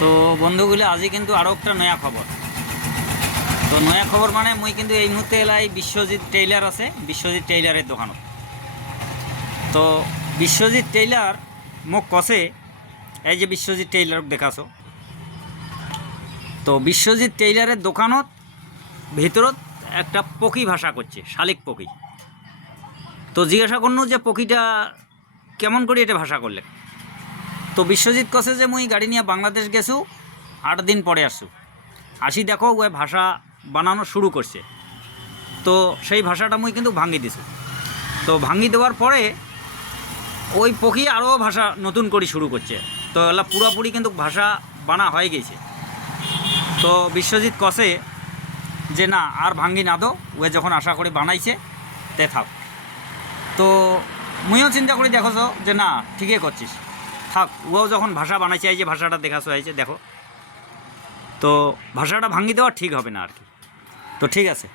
তো বন্ধুগুলো আজি কিন্তু আরও একটা নয়া খবর। তো নয়া খবর মানে মুই কিন্তু এই মুহূর্তে এলাই বিশ্বজিৎ টেইলার আছে, বিশ্বজিৎ টেইলারের দোকানত। তো বিশ্বজিৎ টেইলার মোক কষে, এই যে বিশ্বজিৎ টেইলারক দেখাছো, তো বিশ্বজিৎ টেইলারের দোকানত ভিতরত একটা পকি ভাষা করছে, শালিক পকি। তো জিজ্ঞাসা করনু যে পকিটা কেমন করে এটা ভাষা করলে। তো বিশ্বজিৎ কষে যে মুই গাড়ি নিয়ে বাংলাদেশ গেছু, 8 দিন পরে আসছু, আসি দেখো ওই ভাষা বানানো শুরু করছে। তো সেই ভাষাটা মুই কিন্তু ভাঙি দিছু। তো ভাঙি দেওয়ার পরে ওই পকি আরও ভাষা নতুন করে শুরু করছে। তো এলা পুরোপুরি কিন্তু ভাষা বানা হয়ে গেছে। তো বিশ্বজিৎ কষে যে না আর ভাঙ্গি না দো, ও যখন আশা করে বানাইছে তে থাক। তো মুইও চিন্তা করি দেখো যে না ঠিকই করছিস, থাক। ও যখন ভাষা বানাইছে, এই যে ভাষাটা দেখাছো হয়েছে দেখো, তো ভাষাটা ভাঙ্গি দেওয়া ঠিক হবে না আর কি। তো ঠিক আছে।